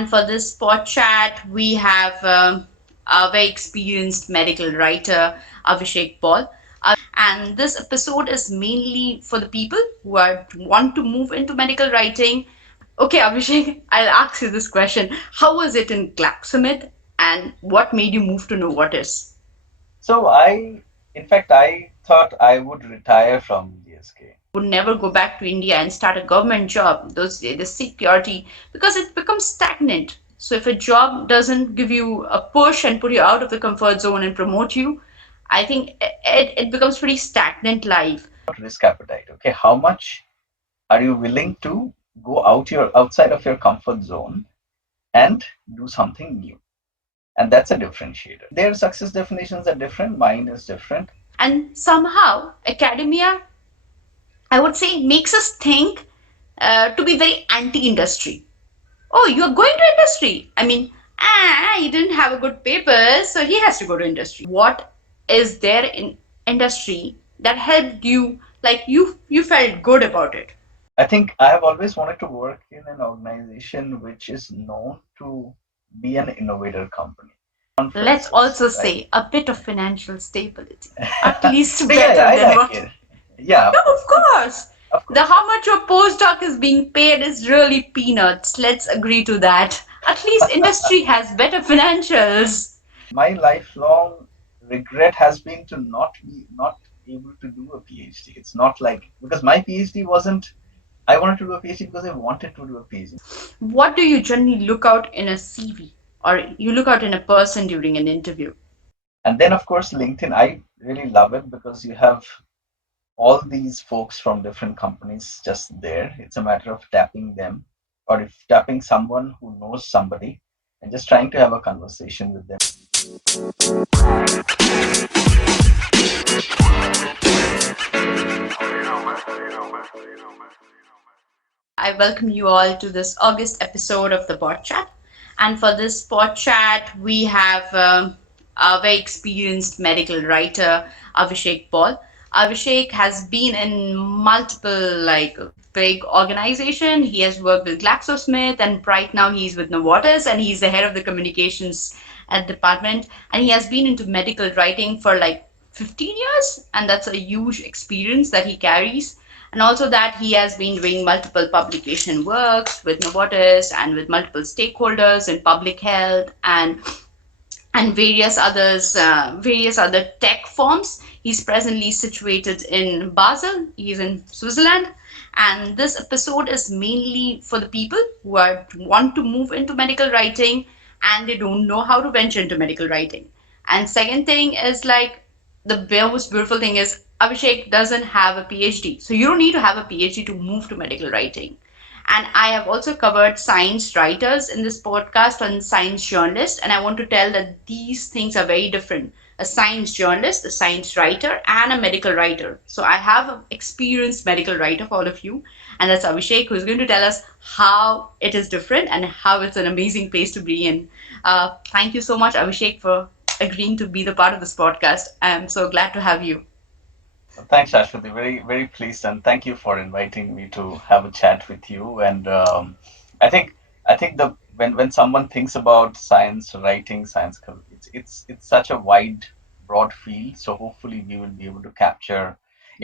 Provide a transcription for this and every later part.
And for this spot chat, we have a very experienced medical writer, Avishek Paul. And this episode is mainly for the people who want to move into medical writing. Okay, Abhishek, I'll ask you this question. How was it in Claxomit and what made you move to Novartis? So in fact, I thought I would retire from GSK. Would never go back to India and start a government job, the security, because it becomes stagnant. So if a job doesn't give you a push and put you out of the comfort zone and promote you, I think it becomes pretty stagnant life. Risk appetite. Okay, how much are you willing to go outside of your comfort zone and do something new? And that's a differentiator. Their success definitions are different. Mine is different. And somehow academia, I would say, makes us think to be very anti-industry. Oh, you are going to industry. I mean, he didn't have a good paper, so he has to go to industry. What is there in industry that helped you, like you felt good about it? I think I have always wanted to work in an organization which is known to be an innovator company. Let's Conferences, also right? say a bit of financial stability. At least So yeah, better I than like what. it. Yeah, No, of course. of The course. how much your postdoc is being paid is really peanuts. Let's agree to that. At least industry has better financials. My lifelong regret has been to not able to do a PhD. It's not like because my PhD wasn't. I wanted to do a PhD because I wanted to do a PhD. What do you generally look out in a CV or you look out in a person during an interview? And then of course LinkedIn. I really love it because you have all these folks from different companies just there. It's a matter of tapping them or if tapping someone who knows somebody and just trying to have a conversation with them. I welcome you all to this August episode of the Bot Chat. And for this Bot Chat, we have a very experienced medical writer, Avishek Paul. Avishek has been in multiple big organization. He has worked with GlaxoSmith, and right now he's with Novartis, and he's the head of the communications at department. And he has been into medical writing for like 15 years, and that's a huge experience that he carries. And also that he has been doing multiple publication works with Novartis and with multiple stakeholders in public health and various other tech firms. He's presently situated in Basel. He's in Switzerland. And this episode is mainly for the people who want to move into medical writing and they don't know how to venture into medical writing. And second thing is like the most beautiful thing is Abhishek doesn't have a PhD. So you don't need to have a PhD to move to medical writing. And I have also covered science writers in this podcast and science journalists. And I want to tell that these things are very different. A science journalist, a science writer, and a medical writer. So I have an experienced medical writer for all of you. And that's Abhishek, who's going to tell us how it is different and how it's an amazing place to be in. Thank you so much, Abhishek, for agreeing to be the part of this podcast. I'm so glad to have you. Thanks, Ashwati. Very, very pleased, and thank you for inviting me to have a chat with you. And I think, I think the when someone thinks about science writing, it's such a wide, broad field. So hopefully, we will be able to capture.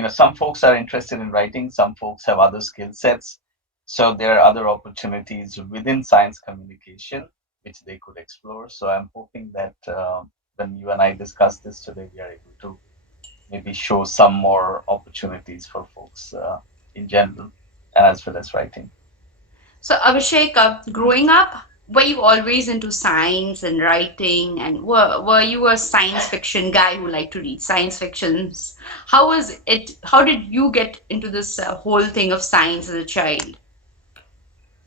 Some folks are interested in writing, some folks have other skill sets. So there are other opportunities within science communication which they could explore. So I'm hoping that when you and I discuss this today, we are able to maybe show some more opportunities for folks in general and as well as writing. So, Abhishek, growing up, were you always into science and writing? And were you a science fiction guy who liked to read science fictions? How was it? How did you get into this whole thing of science as a child?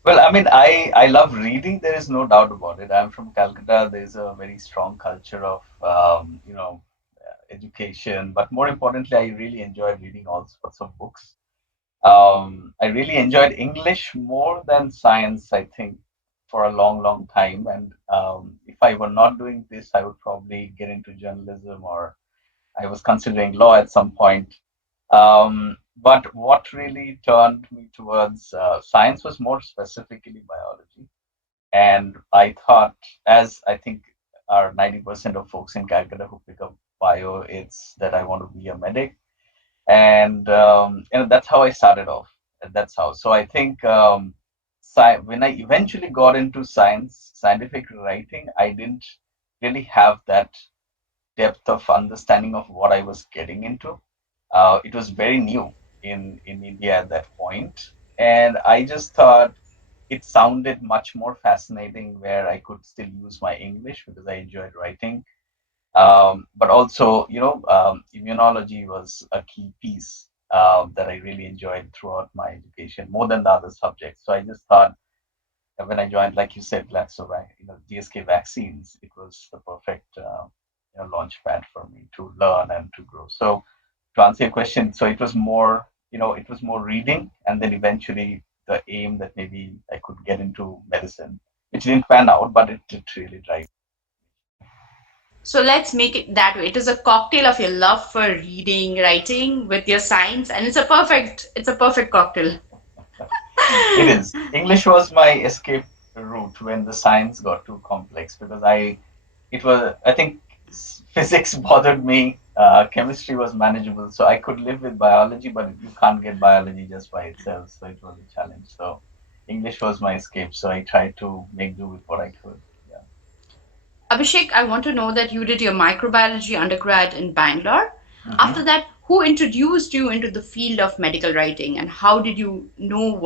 Well, I mean, I love reading. There is no doubt about it. I'm from Calcutta. There's a very strong culture of education, but more importantly, I really enjoy reading all sorts of books. I really enjoyed English more than science, I think, for a long, long time. And if I were not doing this, I would probably get into journalism or I was considering law at some point. But what really turned me towards science was more specifically biology. And I thought, as I think our 90% of folks in Calcutta who pick up bio, it's that I want to be a medic. And that's how I started off. That's how. So I think when I eventually got into scientific writing, I didn't really have that depth of understanding of what I was getting into. It was very new in India at that point, and I just thought it sounded much more fascinating where I could still use my English because I enjoyed writing. But also, immunology was a key piece that I really enjoyed throughout my education more than the other subjects. So I just thought when I joined, like you said, GSK vaccines, it was the perfect launch pad for me to learn and to grow. So to answer your question, so it was more reading, and then eventually the aim that maybe I could get into medicine, which didn't pan out, but it did really drive. So let's make it that way. It is a cocktail of your love for reading, writing with your science, and it's a perfect cocktail. It is. English was my escape route when the science got too complex because I think physics bothered me. Chemistry was manageable, so I could live with biology, but you can't get biology just by itself, so it was a challenge. So English was my escape, so I tried to make do with what I could. Yeah. Abhishek, I want to know that you did your microbiology undergrad in Bangalore. After hmm that, who introduced you into the field of medical writing, and how did you know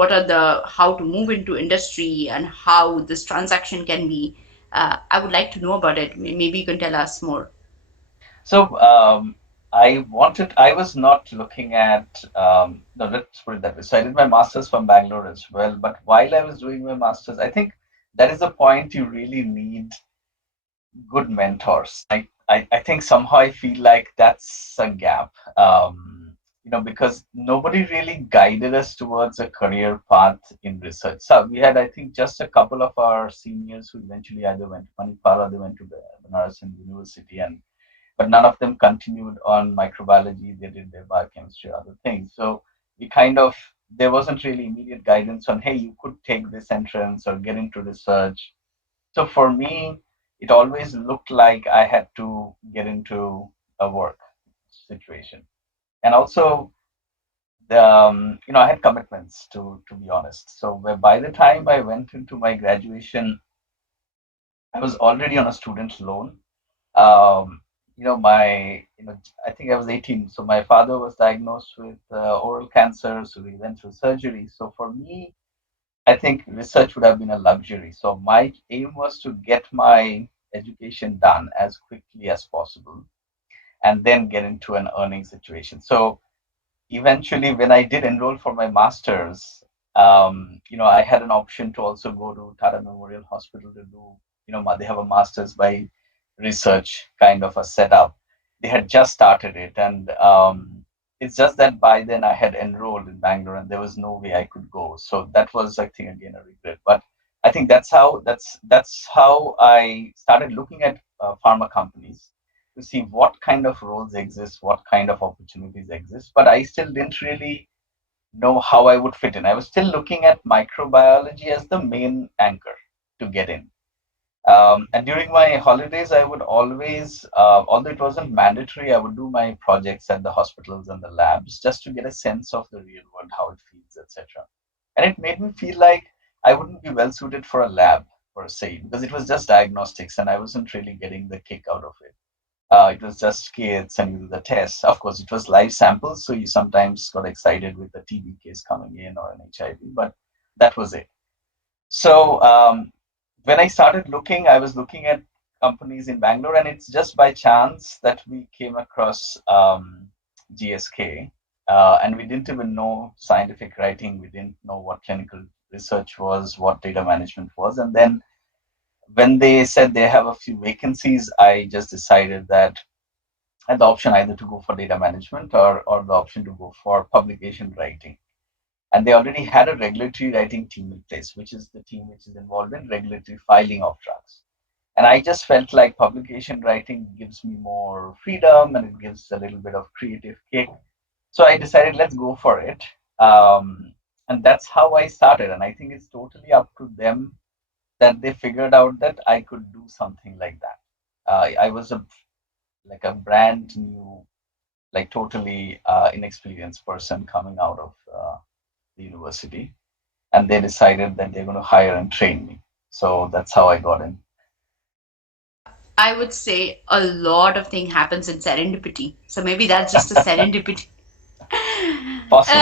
how to move into industry and how this transaction can be? I would like to know about it. Maybe you can tell us more. So I was not looking at, no, let's put it that way. So I did my master's from Bangalore as well. But while I was doing my master's, I think that is the point you really need good mentors. I think somehow I feel like that's a gap, because nobody really guided us towards a career path in research. So we had, I think, just a couple of our seniors who eventually either went to Manipal or they went to the Banaras University, and but none of them continued on microbiology. They did their biochemistry, other things. So we kind of there wasn't really immediate guidance on, hey, you could take this entrance or get into research. So for me, it always looked like I had to get into a work situation, and also I had commitments to be honest. So by the time I went into my graduation, I was already on a student loan. um, my, I think I was 18. So my father was diagnosed with oral cancer. So we went through surgery. So for me, I think research would have been a luxury. So my aim was to get my education done as quickly as possible and then get into an earning situation. So eventually, when I did enroll for my master's, I had an option to also go to Tata Memorial Hospital to do, they have a master's by research kind of a setup. They had just started it, and it's just that by then I had enrolled in Bangalore, and there was no way I could go. So that was, I think, again a regret. But I think that's how I started looking at pharma companies to see what kind of roles exist, what kind of opportunities exist. But I still didn't really know how I would fit in. I was still looking at microbiology as the main anchor to get in. And during my holidays, I would always, although it wasn't mandatory, I would do my projects at the hospitals and the labs just to get a sense of the real world, how it feels, etc. And it made me feel like I wouldn't be well suited for a lab per se because it was just diagnostics and I wasn't really getting the kick out of it. It was just kids and you do the tests. Of course, it was live samples, so you sometimes got excited with a TB case coming in or an HIV, but that was it. So when I started looking, I was looking at companies in Bangalore, and it's just by chance that we came across GSK, and we didn't even know scientific writing. We didn't know what clinical research was, what data management was, and then when they said they have a few vacancies, I just decided that had the option either to go for data management or the option to go for publication writing. And they already had a regulatory writing team in place, which is the team which is involved in regulatory filing of drugs. And I just felt like publication writing gives me more freedom and it gives a little bit of creative kick. So I decided, let's go for it. And that's how I started. And I think it's totally up to them that they figured out that I could do something like that. I was a like a brand new, like totally inexperienced person coming out of the university, and they decided that they're going to hire and train me. So that's how I got in. I would say a lot of thing happens in serendipity. So maybe that's just a serendipity. Possibly.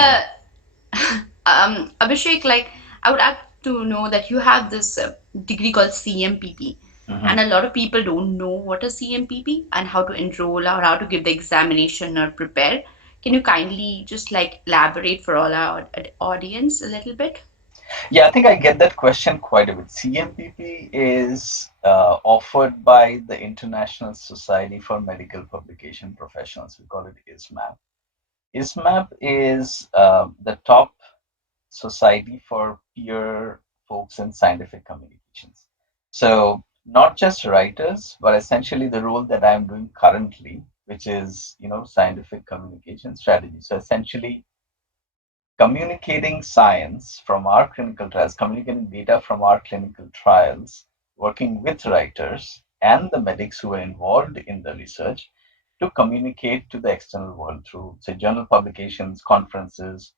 Uh, Abhishek, like I would like to know that you have this degree called CMPP, Hmm. and a lot of people don't know what is CMPP and how to enroll or how to give the examination or prepare. Can you kindly just like elaborate for all our audience a little bit? Yeah, I think I get that question quite a bit. CMPP is offered by the International Society for Medical Publication Professionals. We call it ISMAP. ISMAP is the top society for peer folks in scientific communications. So not just writers, but essentially the role that I'm doing currently, which is scientific communication strategy. So essentially communicating science from our clinical trials, communicating data from our clinical trials, working with writers and the medics who are involved in the research to communicate to the external world through, say, journal publications, conferences,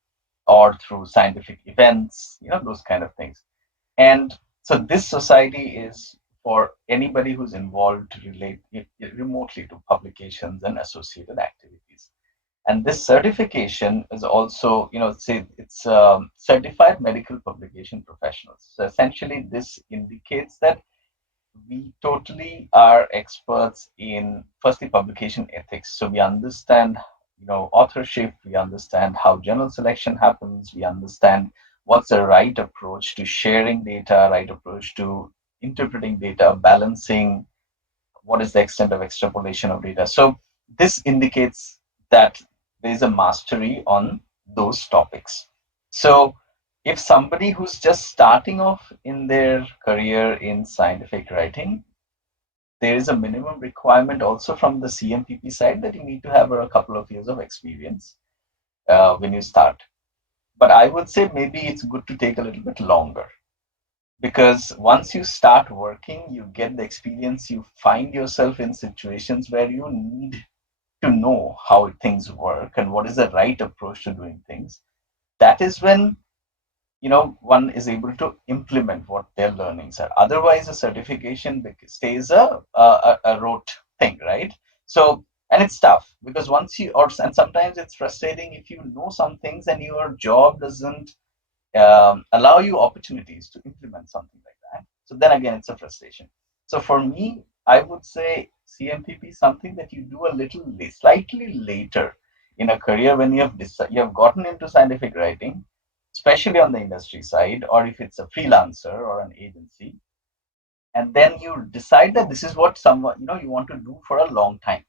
or through scientific events, those kind of things. And so this society is for anybody who's involved to relate remotely to publications and associated activities. And this certification is also, say it's certified medical publication professionals. So essentially, this indicates that we totally are experts in firstly publication ethics. So we understand, authorship. We understand how journal selection happens. We understand what's the right approach to sharing data, right approach to interpreting data, balancing what is the extent of extrapolation of data. So this indicates that there is a mastery on those topics. So if somebody who's just starting off in their career in scientific writing, there is a minimum requirement also from the CMPP side that you need to have a couple of years of experience when you start. But I would say maybe it's good to take a little bit longer, because once you start working, you get the experience, you find yourself in situations where you need to know how things work and what is the right approach to doing things. That is when one is able to implement what their learnings are. Otherwise a certification stays a rote thing, right? So, and it's tough because once you or and sometimes it's frustrating if you know some things and your job doesn't allow you opportunities to implement something like that. So then again, it's a frustration. So for me, I would say CMPP is something that you do a little slightly later in a career when you have gotten into scientific writing, especially on the industry side, or if it's a freelancer or an agency, and then you decide that this is what someone you want to do for a long time,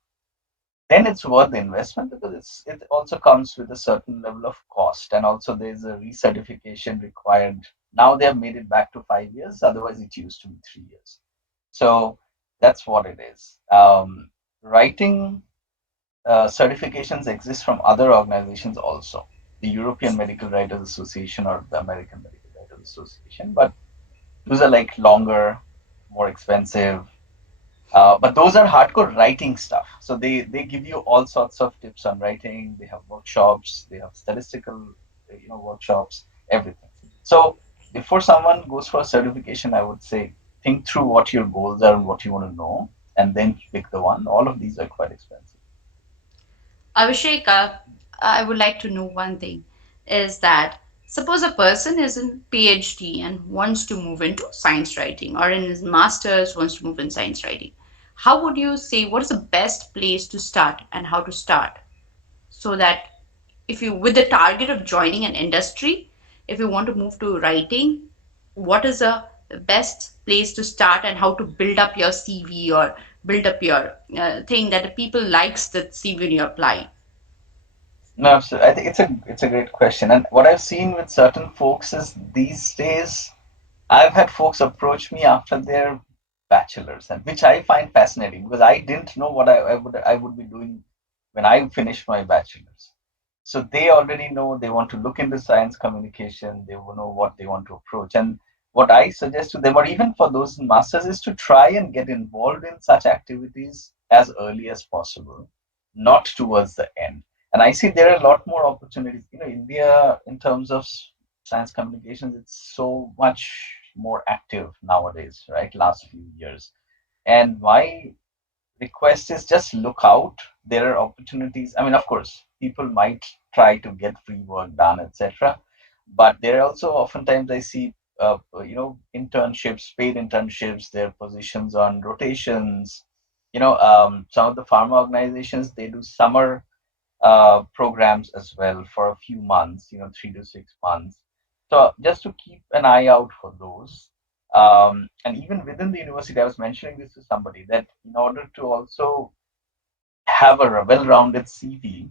then it's worth the investment because it also comes with a certain level of cost, and also there's a recertification required. Now they have made it back to 5 years, otherwise it used to be 3 years. So that's what it is. Writing certifications exist from other organizations also, the European Medical Writers Association or the American Medical Writers Association, but those are like longer, more expensive, but those are hardcore writing stuff. So they give you all sorts of tips on writing. They have workshops. They have statistical, workshops, everything. So before someone goes for a certification, I would say think through what your goals are and what you want to know, and then pick the one. All of these are quite expensive. Abhishek, I would like to know one thing is that suppose a person is in PhD and wants to move into science writing or in his master's wants to move in science writing. How would you say what is the best place to start and how to start so that if you with the target of joining an industry, if you want to move to writing, what is the best place to start and how to build up your CV or build up your thing that the people likes the CV when you apply? No, absolutely. I think it's a great question. And what I've seen with certain folks is these days I've had folks approach me after their bachelor's, and which I find fascinating because I didn't know what I would be doing when I finished my bachelor's. So they already know they want to look into science communication. They will know what they want to approach, and what I suggest to them, or even for those in masters, is to try and get involved in such activities as early as possible, not towards the end. And I see there are a lot more opportunities. India, in terms of science communications, it's so much more active nowadays, right? Last few years. And my request is just look out. There are opportunities. I mean, of course, people might try to get free work done, etc. But there are also oftentimes I see, internships, paid internships. There are positions on rotations. Some of the pharma organizations, they do summer programs as well for a few months, 3 to 6 months. So just to keep an eye out for those. And even within the university, I was mentioning this to somebody that in order to also have a well-rounded CV,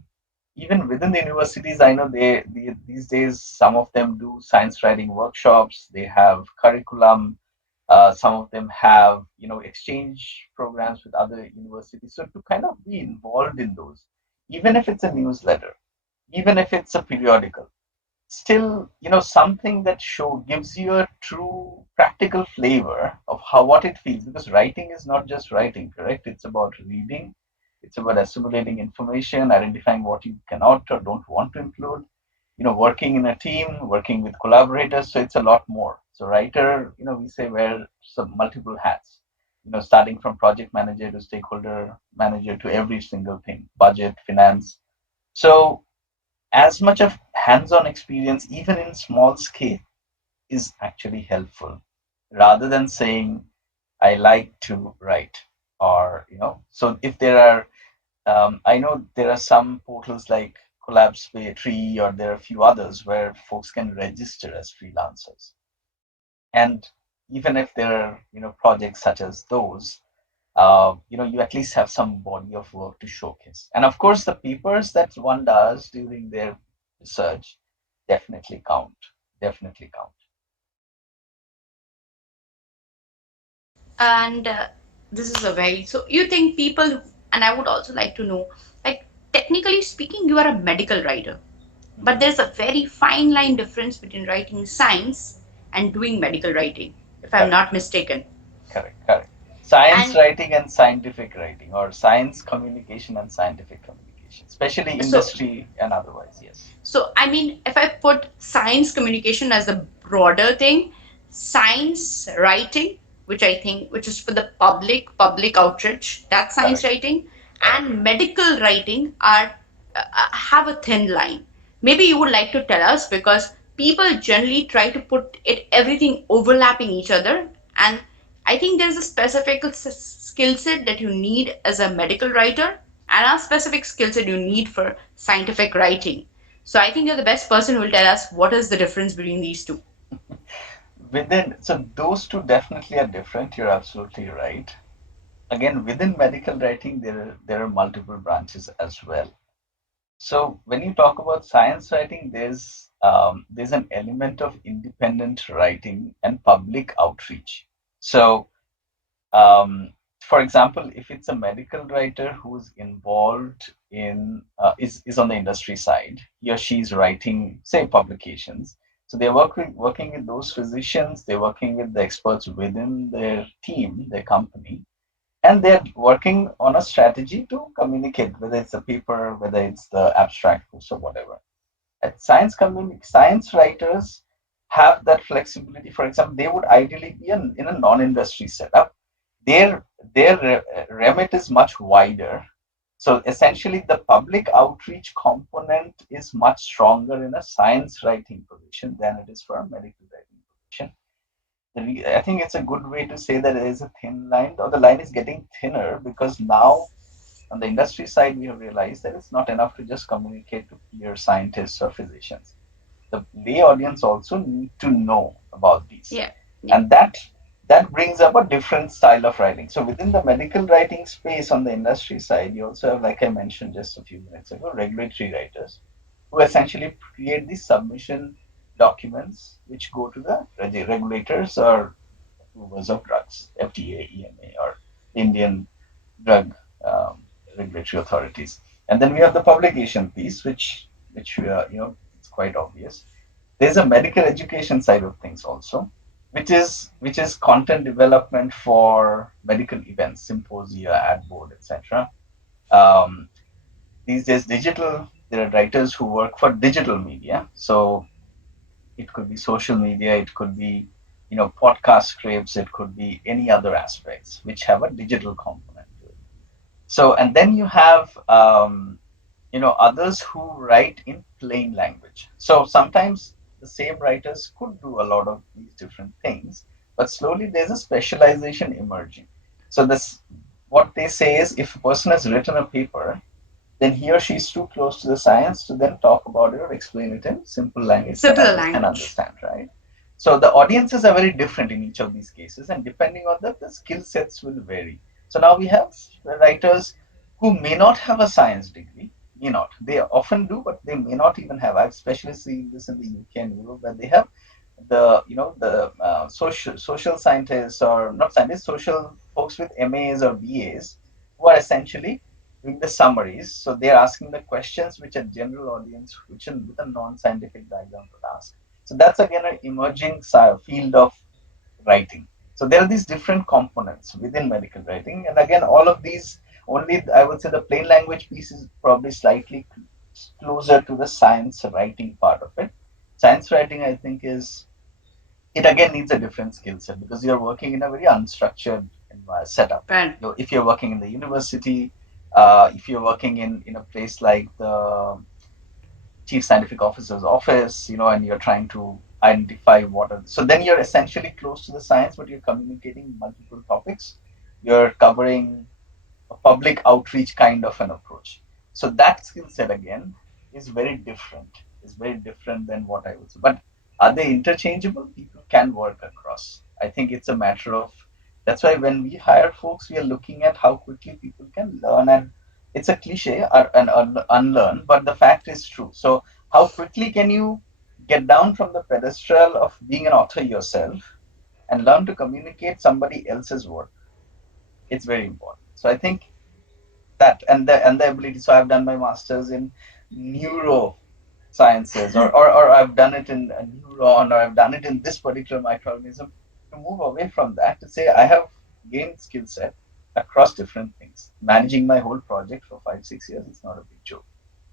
even within the universities, I know these days some of them do science writing workshops. They have curriculum. Some of them have exchange programs with other universities. So to kind of be involved in those, even if it's a newsletter, even if it's a periodical, still something that show gives you a true practical flavor of how what it feels, because writing is not just writing, correct? It's about reading, it's about assimilating information, identifying what you cannot or don't want to include, working in a team, working with collaborators. So it's a lot more. So writer, we say, wear some multiple hats, starting from project manager to stakeholder manager to every single thing, budget, finance. So as much of hands-on experience, even in small scale, is actually helpful, rather than saying I like to write. Or so if there are, I know there are some portals like Tree, or there are a few others where folks can register as freelancers. And even if there are projects such as those, you at least have some body of work to showcase. And of course, the papers that one does during their research definitely count. Definitely count. And this is a very, so you think people, and I would also like to know, like, technically speaking, you are a medical writer, but Mhm. there's a very fine line difference between writing science and doing medical writing, if I'm Correct, not mistaken. correct, correct. Science And writing and scientific writing, or science communication and scientific communication, especially so industry and otherwise. Yes, So, I mean, if I put science communication as a broader thing, science writing, which is for the public outreach, that's science correct, writing, correct. and medical writing are have a thin line. Maybe you would like to tell us, because people generally try to put it everything overlapping each other, and I think there's a specific skill set that you need as a medical writer and a specific skill set you need for scientific writing. So I think you're the best person who will tell us what is the difference between these two. So those two definitely are different. You're absolutely right. Again, within medical writing, there are multiple branches as well. So when you talk about science writing, there's an element of independent writing and public outreach. So, um, for example, if it's a medical writer who's involved in is on the industry side, he or she is writing, say, publications. So they're working with those physicians, they're working with the experts within their team, their company, and they're working on a strategy to communicate, whether it's a paper, whether it's the abstract post or whatever. At science writers have that flexibility. For example, they would ideally be in a non-industry setup. Their remit is much wider. So essentially, the public outreach component is much stronger in a science writing position than it is for a medical writing position. I think it's a good way to say that there is a thin line, or the line is getting thinner, because now on the industry side, we have realized that it's not enough to just communicate to peer scientists or physicians. The lay audience also need to know about these, Yeah, yeah. and that brings up a different style of writing. So within the medical writing space on the industry side, you also have, like I mentioned just a few minutes ago, regulatory writers who essentially create these submission documents which go to the regulators or approvers of drugs, FDA, EMA, or Indian drug regulatory authorities. And then we have the publication piece, which it's quite obvious. There's a medical education side of things also, which is content development for medical events, symposia, ad board, etc. Um, these days, there are writers who work for digital media. So it could be social media, it could be podcast scripts, it could be any other aspects which have a digital component to it. So and then you have others who write in plain language. So sometimes the same writers could do a lot of these different things, but slowly there's a specialization emerging. So this what they say is, if a person has written a paper, then he or she is too close to the science to then talk about it or explain it in simple language that Simpler others can language. understand, right? So the audiences are very different in each of these cases, and depending on that, the skill sets will vary. So now we have writers who may not have a science degree, may not. They often do, but they may not even have. I've especially seen this in the UK and Europe, where they have the social scientists, or not scientists, social folks with MAs or BAs, who are essentially doing the summaries. So they're asking the questions which a general audience, which with a non-scientific background would ask. So that's again an emerging field of writing. So there are these different components within medical writing, and again, all of these, only I would say the plain language piece is probably slightly closer to the science writing part of it. Science writing, I think, is it again needs a different skill set because you're working in a very unstructured setup. Right. If you're working in the university, if you're working in a place like the chief scientific officer's office, and you're trying to identify what are, so then you're essentially close to the science, but you're communicating multiple topics. You're covering a public outreach kind of an approach. So that skill set again is very different. Is very different than what I would say. But are they interchangeable? People can work across. I think it's a matter of, that's why when we hire folks, we are looking at how quickly people can learn. And it's a cliche and unlearn, but the fact is true. So how quickly can you get down from the pedestal of being an author yourself and learn to communicate somebody else's work? It's very important. So I think that, and the ability. So I've done my masters in neuro sciences, or I've done it in a neuron, or I've done it in this particular microorganism. To move away from that, to say I have gained skill set across different things. Managing my whole project for 5 6 years is not a big joke.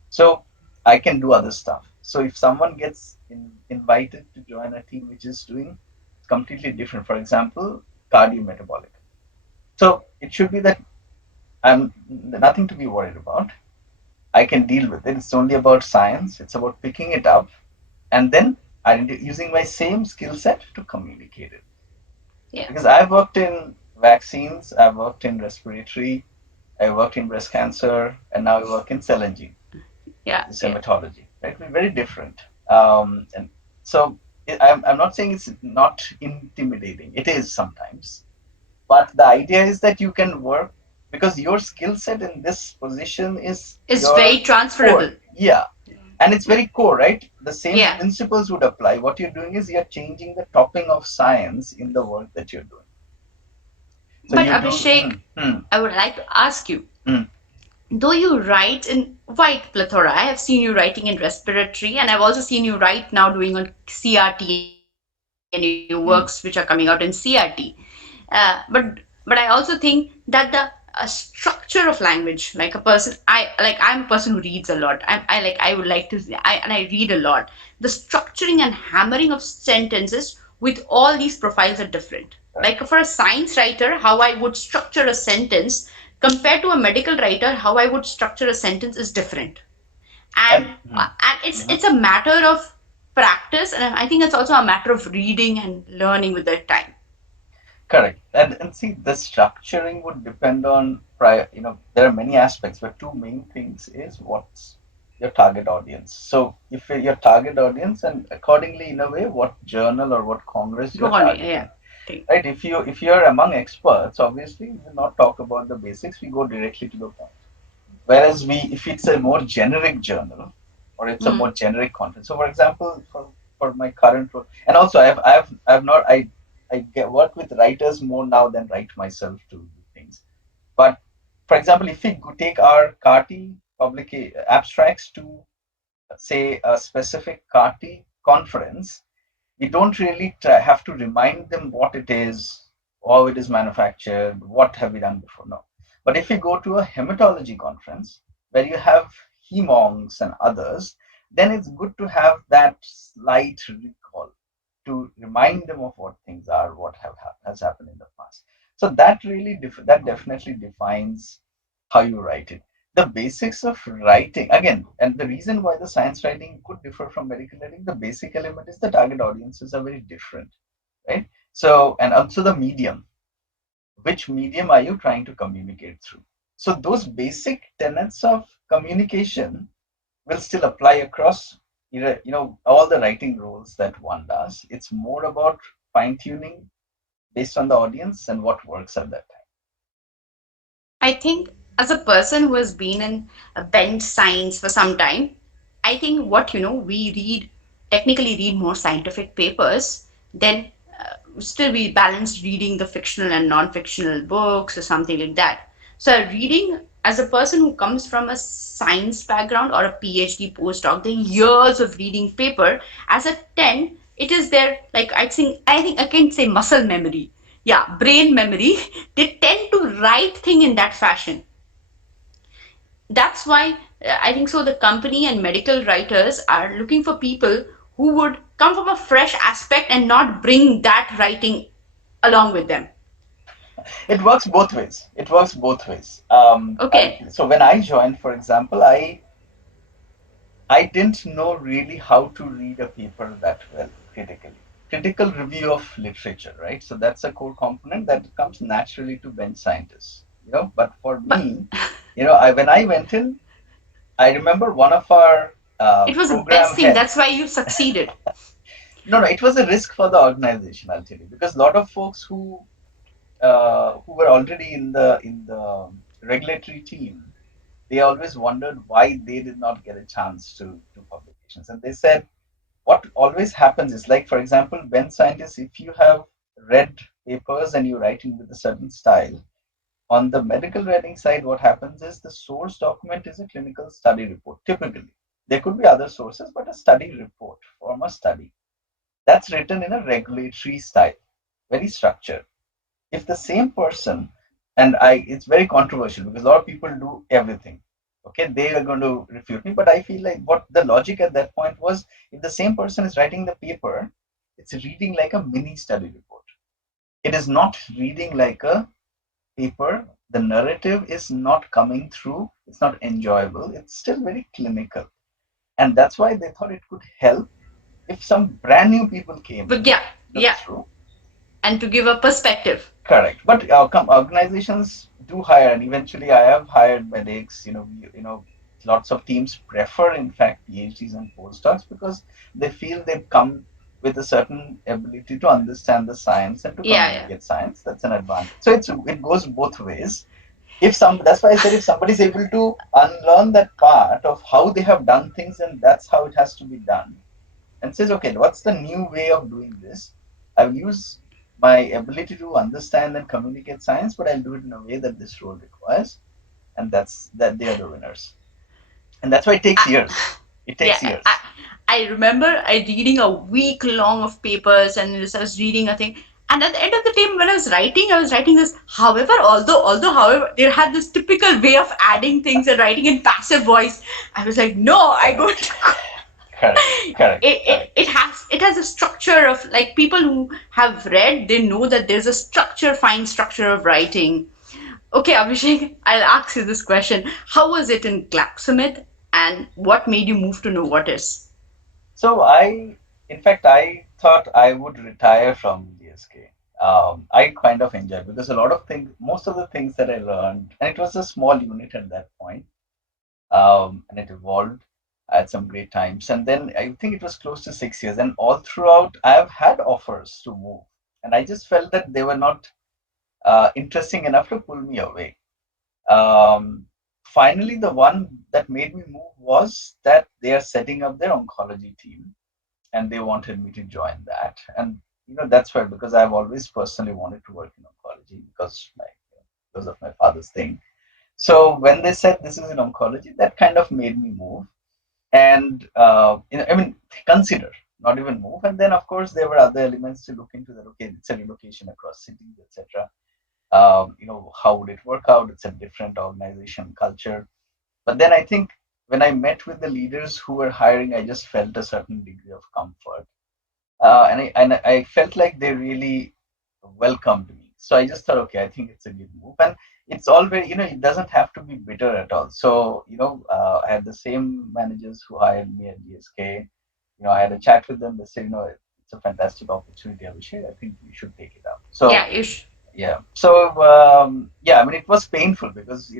So I can do other stuff. So if someone gets invited to join a team which is doing completely different, for example, cardiometabolic, so it should be that I'm nothing to be worried about. I can deal with it. It's only about science. It's about picking it up and then using my same skill set to communicate it. Yeah. Because I've worked in vaccines, I've worked in respiratory, I worked in breast cancer, and now I work in cell and gene, Yeah. which is Yeah. hematology. Right? We're very different. And so I'm not saying it's not intimidating. It is sometimes. But the idea is that you can work because your skill set in this position is It's your very core. transferable. Yeah. And it's Yeah. very core, right? The same Yeah. principles would apply. What you're doing is you're changing the topping of science in the work that you're doing. So But you do, Abhishek, I would like to ask you, hmm, though you write in wide plethora, I have seen you writing in respiratory, and I've also seen you write now doing on CRT and your works which are coming out in hmm, CRT. But I also think that the structure of language, like a person, I'm a person who reads a lot. I like I would like to and I read a lot. The structuring and hammering of sentences with all these profiles are different. right. Like for a science writer, how I would structure a sentence compared to a medical writer, how I would structure a sentence is different. And And mhm, it's a matter of practice, and I think it's also a matter of reading and learning with the time. correct. And see, the structuring would depend on prior, there are many aspects, but two main things is what's your target audience. So if your target audience, and accordingly, in a way, what journal or what congress Go you're on, yeah. targeting. Right? If you're among experts, obviously we will not talk about the basics. We go directly to the point. Whereas if it's a more generic journal or it's a Mm. more generic content. So, for example, for my current role, and also I've not work with writers more now than write myself to do things. But for example, if we take our CAR-T public abstracts to say a specific CAR-T conference, We don't really have to remind them what it is, how it is manufactured, what have we done before. No. But if you go to a hematology conference where you have hemongs and others, then it's good to have that slight recall to remind them of what things are, what has happened in the past. So that really that definitely defines how you write it. The basics of writing again, and the reason why the science writing could differ from medical writing, the basic element is the target audiences are very different, right? So and also the medium, which medium are you trying to communicate through? So those basic tenets of communication will still apply across all the writing roles that one does. It's more about fine tuning based on the audience and what works at that time. I think as a person who has been in a bench science for some time, I think what we read technically read more scientific papers, then still we balance reading the fictional and non-fictional books or something like that. So reading as a person who comes from a science background or a PhD postdoc, the years of reading paper as a 10, it is their like I think I can say muscle memory. Yeah, brain memory. They tend to write thing in that fashion. That's why I think so the company and medical writers are looking for people who would come from a fresh aspect and not bring that writing along with them. It works both ways. It works both ways. Okay, So when I joined, for example, I didn't know really how to read a paper that well critically. Critical review of literature, right? So that's a core component that comes naturally to bench scientists, But for but me, when I went in, I remember one of our it was the program best thing. That's heads. why you succeeded. No, no, it was a risk for the organization. I'll tell you because a lot of folks who were already in the regulatory team, they always wondered why they did not get a chance to do publications, and they said what always happens is like for example, bench scientists, if you have read papers and you're writing with a certain style, on the medical writing side, what happens is the source document is a clinical study report. Typically, there could be other sources, but a study report from a study that's written in a regulatory style, very structured. If the same person, and it's very controversial because a lot of people do everything. Okay, they are going to refute me, but I feel like what the logic at that point was, if the same person is writing the paper, it's reading like a mini study report. It is not reading like a paper, the narrative is not coming through, it's not enjoyable, it's still very clinical. And that's why they thought it could help if some brand new people came But in, yeah, look yeah, through. and to give a perspective. Correct, but organizations do hire, and eventually I have hired medics. Lots of teams prefer, in fact, PhDs and postdocs because they feel they've come with a certain ability to understand the science and to Yeah, yeah. communicate science. That's an advantage. So it goes both ways. If some That's why I said if somebody is able to unlearn that part of how they have done things and that's how it has to be done, and says, okay, what's the new way of doing this? I'll use my ability to understand and communicate science, but I'll do it in a way that this role requires, and that's that they are the winners. And that's why it takes I, years. It yeah, takes years. I remember I reading a week long of papers and I was reading a thing. And at the end of the day, when I was writing this. However, however, they had this typical way of adding things and writing in passive voice. I was like, no, I go Correct. to Correct. Correct. Correct. it has a structure of like people who have read, they know that there's a structure, fine structure of writing. Okay, Abhishek, I'll ask you this question. How was it in Glaxomith and what made you move to Novartis? So in fact, I thought I would retire from DSK. I kind of enjoyed because a lot of things, most of the things that I learned, and it was a small unit at that point, and it evolved at some great times. And then I think it was close to 6 years, and all throughout, I have had offers to move, and I just felt that they were not interesting enough to pull me away. Finally, the one that made me move was that they are setting up their oncology team, and they wanted me to join that. And that's why because I've always personally wanted to work in oncology because of my father's thing. So when they said this is in oncology, that kind of made me move. And I mean, consider. not even move. And then, of course, there were other elements to look into that. Okay, it's a relocation across cities, etc. How would it work out? It's a different organization culture. But then I think when I met with the leaders who were hiring, I just felt a certain degree of comfort, and I felt like they really welcomed me. So I just thought, okay, I think it's a good move, and it's all very, it doesn't have to be bitter at all. So I had the same managers who hired me at GSK. I had a chat with them. They said, it's a fantastic opportunity, Abhishek. I think you should take it up. So Yeah, you sh- yeah. So yeah, I mean, it was painful because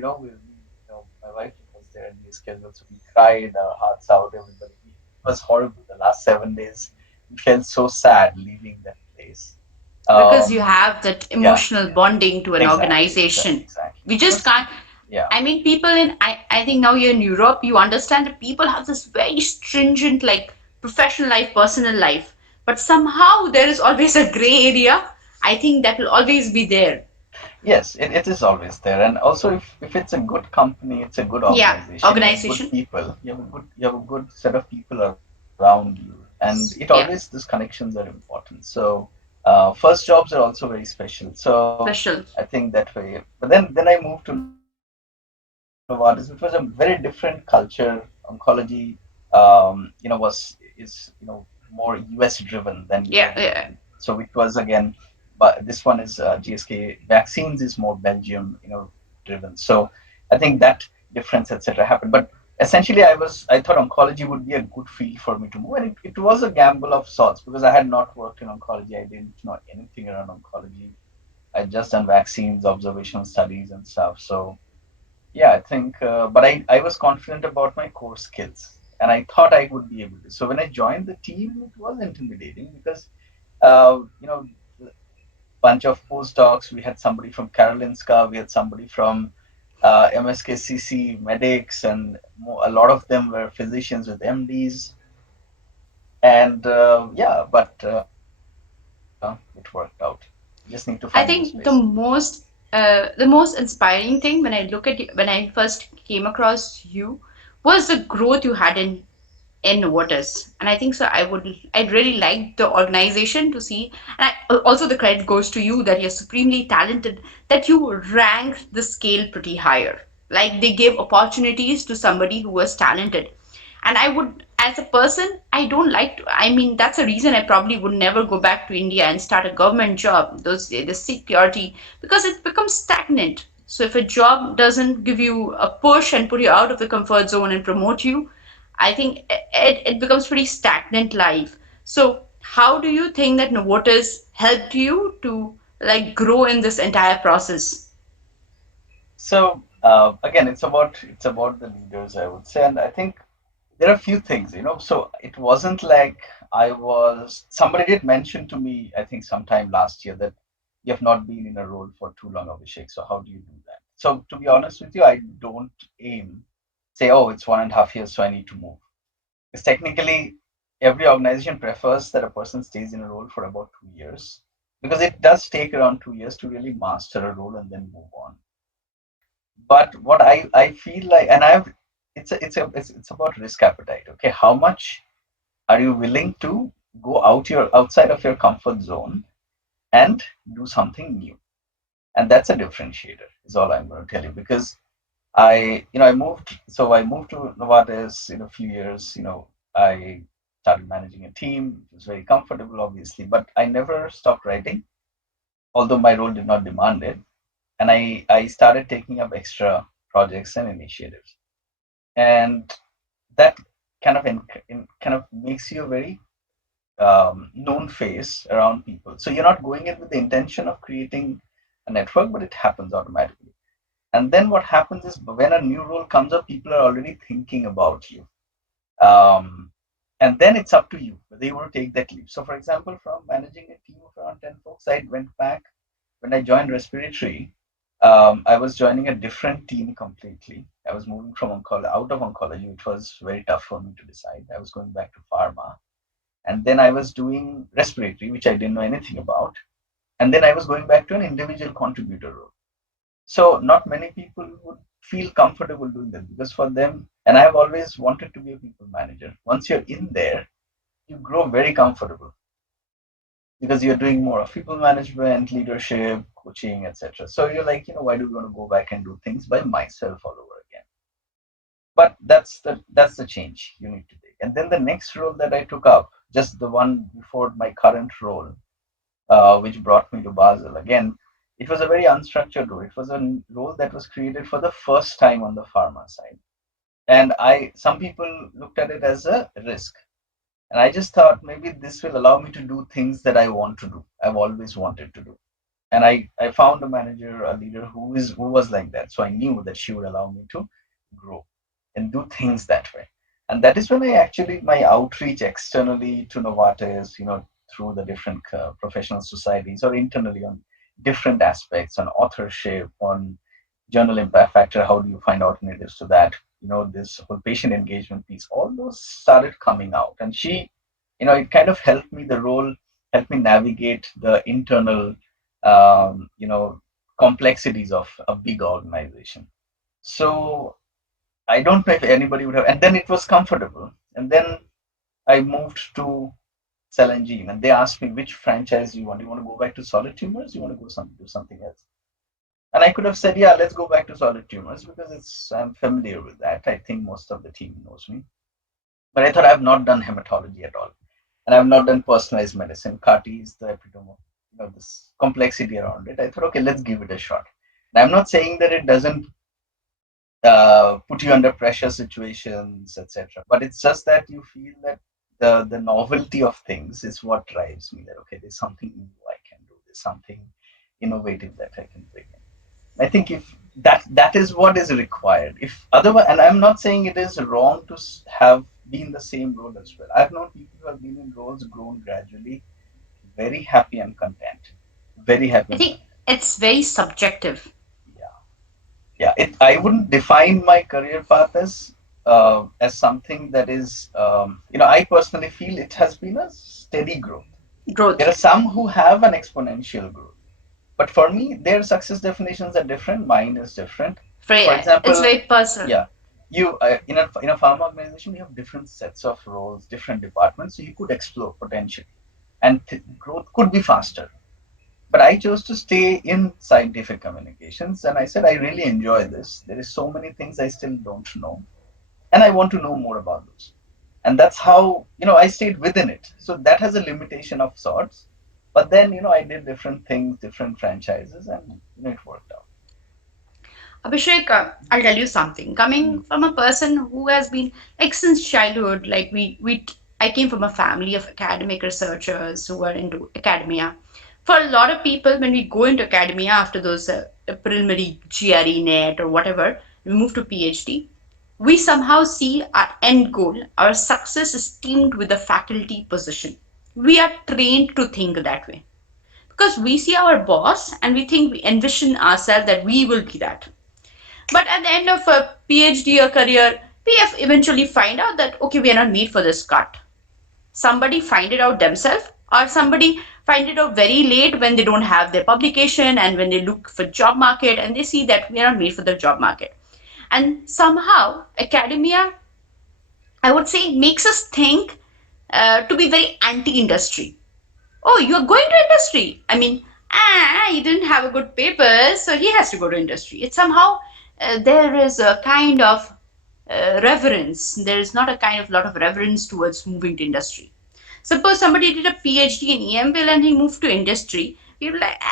my wife was there in the schedule, so we cried our hearts out. Everybody, it was horrible. The last 7 days, we felt so sad leaving that place. because you Um, have that yeah, emotional bonding to an exactly, organization. exactly. We just Because can't. yeah, I mean, people in I think now you're in Europe, you understand that people have this very stringent like professional life, personal life, but somehow there is always a gray area. I think that will always be there. yes, it is always there. And also, if it's a good company, it's a good Yeah, organization, you have good organization. people, you have a good set of people around you, and it always, these Yeah, connections are important. So first jobs are also very special. So I special. think that way. But then I moved to Novartis, which was a very different culture. Oncology, was more US driven than Europe Yeah, driven. yeah. So it was again, but this one is GSK vaccines is more Belgium, driven. So I think that difference, etc., happened. But essentially, I thought oncology would be a good field for me to move, and it was a gamble of sorts because I had not worked in oncology. I didn't know anything around oncology. I just done vaccines, observational studies, and stuff. So yeah, I think, but I was confident about my core skills, and I thought I would be able to. So when I joined the team, it was intimidating because, bunch of postdocs. We had somebody from Karolinska, we had somebody from MSKCC medics, and a lot of them were physicians with MDs. And yeah, but it worked out. You just need to find your space. I think the most inspiring thing when I look at you, when I first came across you was the growth you had in Novartis. And I think so I'd really like the organization to see, and also the credit goes to you that you're supremely talented, that you ranked the scale pretty higher. Like they gave opportunities to somebody who was talented. And I would, as a person, I don't like to, I mean, that's a reason I probably would never go back to India and start a government job, those the security, because it becomes stagnant. So if a job doesn't give you a push and put you out of the comfort zone and promote you, I think it becomes pretty stagnant life. So how do you think that Novartis helped you to like grow in this entire process? So again, it's about the leaders, I would say, and I think there are a few things. So it wasn't like somebody did mention to me, I think sometime last year, that you have not been in a role for too long, Abhishek. So how do you do that? So to be honest with you, I don't aim say, oh, it's 1.5 years, so I need to move. Because technically, every organization prefers that a person stays in a role for about 2 years, because it does take around 2 years to really master a role and then move on. But what I feel like, and it's about risk appetite. Okay, how much are you willing to go outside of your comfort zone and do something new? And that's a differentiator, is all I'm going to tell you. Because I moved to Novartis in a few years. I started managing a team. It was very comfortable, obviously, but I never stopped writing, although my role did not demand it. And I started taking up extra projects and initiatives, and that kind of makes you a very known face around people. So you're not going in with the intention of creating a network, but it happens automatically. And then what happens is, when a new role comes up, people are already thinking about you. Um, and then it's up to you whether you want to take that leap. So, for example, from managing a team of around 10 folks, I went back when I joined respiratory. I was joining a different team completely. I was moving from out of oncology, which was very tough for me to decide. I was going back to pharma, and then I was doing respiratory, which I didn't know anything about, and then I was going back to an individual contributor role. So not many people would feel comfortable doing that, because for them, and I have always wanted to be a people manager. Once you're in there, you grow very comfortable because you're doing more of people management, leadership, coaching, etc. So you're like, why do we want to go back and do things by myself all over again? But that's the change you need to take. And then the next role that I took up, just the one before my current role, which brought me to Basel again, it was a very unstructured role. It was a role that was created for the first time on the pharma side, and I some people looked at it as a risk. And I just thought maybe this will allow me to do things that I want to do. I've always wanted to do. And I found a manager, a leader who was like that. So I knew that she would allow me to grow and do things that way. And that is when I actually my outreach externally to Novartis, through the different professional societies or internally on different aspects on authorship, on journal impact factor, how do you find alternatives to that, this whole patient engagement piece, all those started coming out. And she, it kind of helped me, the role helped me navigate the internal um, you know complexities of a big organization. So I don't know if anybody would have, and then it was comfortable. And then I moved to cell and gene, and they asked me which franchise you want. You want to go back to solid tumors? You want to do something else? And I could have said, yeah, let's go back to solid tumors because I'm familiar with that. I think most of the team knows me. But I thought I've not done hematology at all, and I've not done personalized medicine. CAR-T is the epitome of this complexity around it. I thought, okay, let's give it a shot. And I'm not saying that it doesn't put you under pressure situations, etc. But it's just that you feel that the novelty of things is what drives me. That okay, there's something new I can do. There's something innovative that I can bring in. I think if that is what is required. If otherwise, and I'm not saying it is wrong to have been the same role as well. I've known people who have been in roles, grown gradually, very happy and content, very happy I and think content. it's very subjective. Yeah, yeah. I wouldn't define my career path as something that is, I personally feel it has been a steady growth. There Growth. are some who have an exponential growth. But for me, their success definitions are different. Mine is different. For It's example, very personal. yeah, you in a pharma organization, you have different sets of roles, different departments, so you could explore potentially, and growth could be faster. But I chose to stay in scientific communications, and I said I really enjoy this. There is so many things I still don't know, and I want to know more about those. And that's how I stayed within it. So that has a limitation of sorts. But then I did different things, different franchises, and it worked out. Abhishek, I'll tell you something. Coming Mm, from a person who has been like since childhood, like I came from a family of academic researchers who are into academia. For a lot of people, when we go into academia after those preliminary GRE, NET, or whatever, we move to PhD. We somehow see our end goal, our success is teamed with the faculty position. We are trained to think that way because we see our boss and we think we envision ourselves that we will be that. But at the end of a PhD or career, we have eventually find out that okay, we are not made for this cut. Somebody find it out themselves, or somebody find it out very late when they don't have their publication and when they look for job market and they see that we are not made for the job market. And somehow academia, I would say, makes us think to be very anti-industry. Oh, you are going to industry. I mean, he didn't have a good paper, so he has to go to industry. It's somehow there is a kind of reverence. There is not a kind of lot of reverence towards moving to industry. Suppose somebody did a PhD in EMBL and he moved to industry. People like,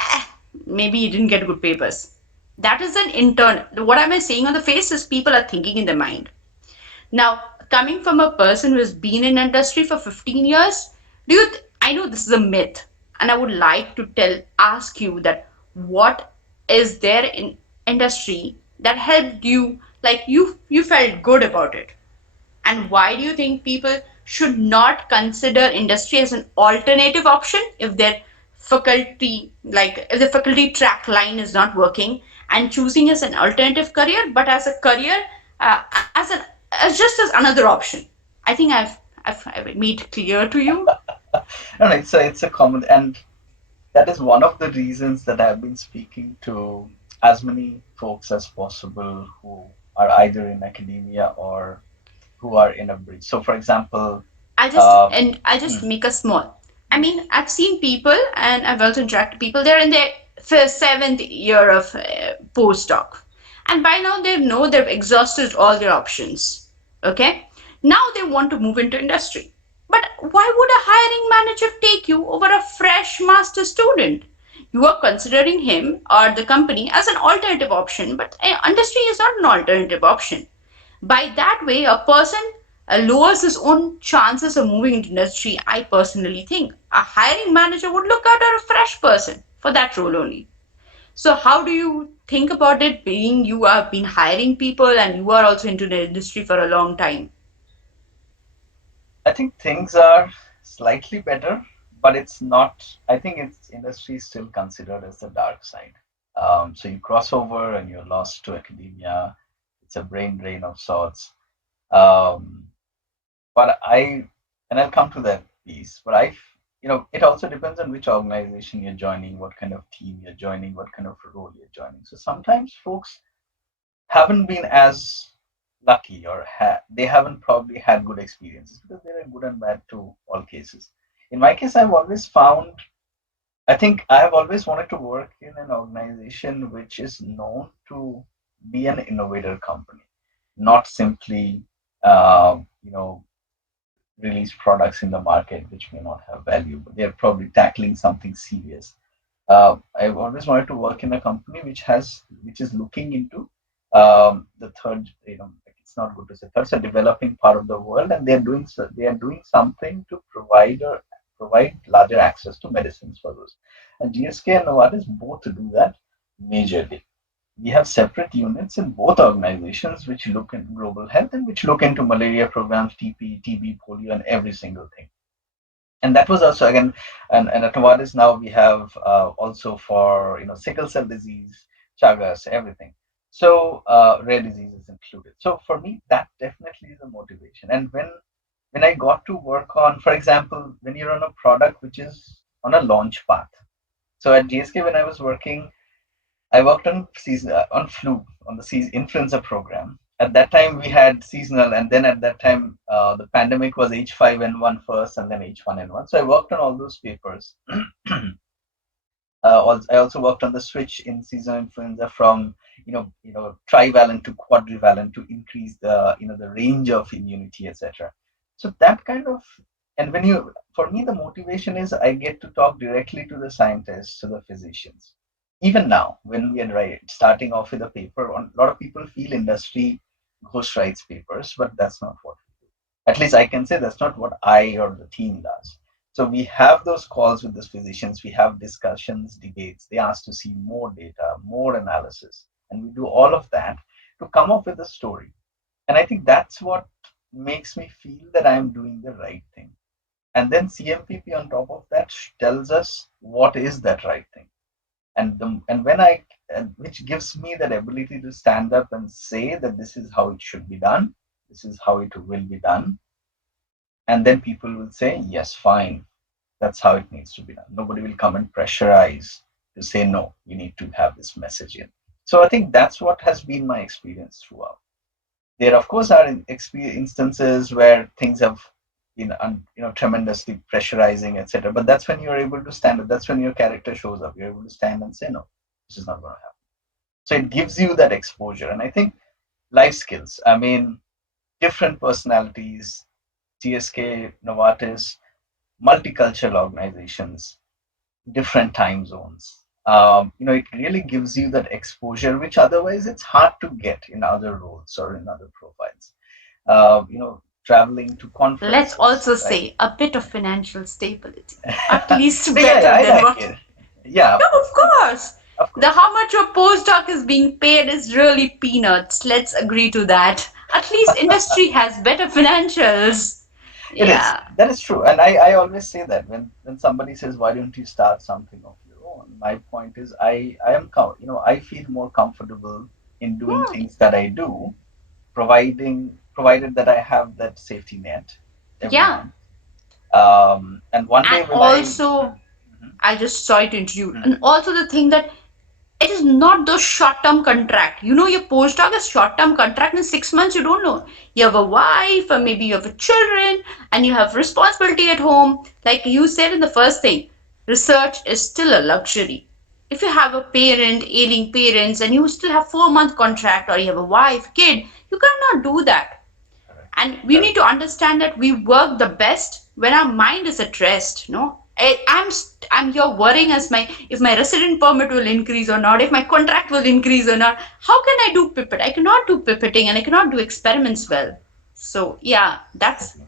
maybe he didn't get good papers. That is an intern. What am I saying on the face is people are thinking in their mind. Now, coming from a person who has been in industry for 15 years, I know this is a myth, and I would like to ask you that what is there in industry that helped you, like you felt good about it? And why do you think people should not consider industry as an alternative option if their faculty, like if the faculty track line is not working and choosing as an alternative career, but as a career, as just as another option? I think I've made clear to you. no, no, it's a common, and that is one of the reasons that I've been speaking to as many folks as possible who are either in academia or who are in a bridge. So, for example, Uh, I'll just hmm, make a small. I hmm. mean, I've seen people and I've also interacted with people. They're in their first seventh year of postdoc, and by now they know they've exhausted all their options. Okay, now they want to move into industry. But why would a hiring manager take you over a fresh master student? You are considering him or the company as an alternative option, but industry is not an alternative option. By that way, a person lowers his own chances of moving into industry. I personally think a hiring manager would look out at a fresh person for that role only. So, how do you think about it being you have been hiring people and you are also into the industry for a long time? I think things are slightly better, but it's not. I think it's industry is still considered as the dark side. So you cross over and you're lost to academia. It's a brain drain of sorts. Um, but and I'll come to that piece. But it also depends on which organization you're joining, what kind of team you're joining, what kind of role you're joining. So sometimes folks haven't been as lucky, or they haven't probably had good experiences, because there are good and bad to all cases. In my case, I think I have always wanted to work in an organization which is known to be an innovator company, not simply you know release products in the market which may not have value, but they're probably tackling something serious. I've always wanted to work in a company which is looking into the third, like, it's not good to say third, a developing part of the world, and they are doing something to provide larger access to medicines for those. And GSK and Novartis both do that majorly. We have separate units in both organizations which look into global health and which look into malaria programs, TB, polio, and every single thing. And that was also again, and at Novartis now we have also for sickle cell disease, Chagas, everything. So rare diseases included. So for me, that definitely is a motivation. And when I got to work on, for example, when you're on a product which is on a launch path. So at GSK, when I was working, I worked on on flu, on the influenza program. At that time, we had seasonal, and then at that time, the pandemic was H5N1 first, and then H1N1. So I worked on all those papers. I also worked on the switch in seasonal influenza from trivalent to quadrivalent to increase the range of immunity, etc. So that kind of, and when you for me, the motivation is I get to talk directly to the scientists, to the physicians. Even now, when we are starting off with a paper, a lot of people feel industry ghost writes papers, but that's not what we do. At least I can say that's not what I or the team does. So we have those calls with the physicians, we have discussions, debates. They ask to see more data, more analysis, and we do all of that to come up with a story. And I think that's what makes me feel that I'm doing the right thing. And then CMPP on top of that tells us what is that right thing. And when I and which gives me that ability to stand up and say that this is how it should be done, this is how it will be done, and then people will say yes, fine, that's how it needs to be done. Nobody will come and pressurize to say, no, you need to have this message in. So I think that's what has been my experience throughout. There, of course, are instances where things have been, tremendously pressurizing, etc. But that's when you're able to stand up. That's when your character shows up. You're able to stand and say, no, this is not going to happen. So it gives you that exposure. And I think life skills, I mean, different personalities, GSK, Novartis, multicultural organizations, different time zones. It really gives you that exposure, which otherwise it's hard to get in other roles or in other profiles. Traveling to Let's conferences, also right? say a bit of financial stability. At least Yeah, yeah, better I than like what. it. Yeah, Yeah, of course. of The course. how much your postdoc is being paid is really peanuts. Let's agree to that. At least industry has better financials. It is. Yeah. That is true. And I always say that when somebody says, why don't you start something of your own? My point is, I feel more comfortable in doing Hmm. things that I do, provided that I have that safety net every Yeah. month. And one And day when I, also, Mhm, I just sorry to interrupt. And mhm, also the thing that It is not those short-term contract. You know, your postdoc is short-term contract. In 6 months you don't know, you have a wife or maybe you have a children and you have responsibility at home. Like you said in the first thing, research is still a luxury. If you have a parent, ailing parents, and you still have 4 month contract, or you have a wife, kid, you cannot do that. Correct. And we need Correct. to understand that we work the best when our mind is at rest. No, I'm here worrying as my if my resident permit will increase or not, if my contract will increase or not. How can I do pipette? I cannot do pipetting and I cannot do experiments well. So yeah, that's Fully,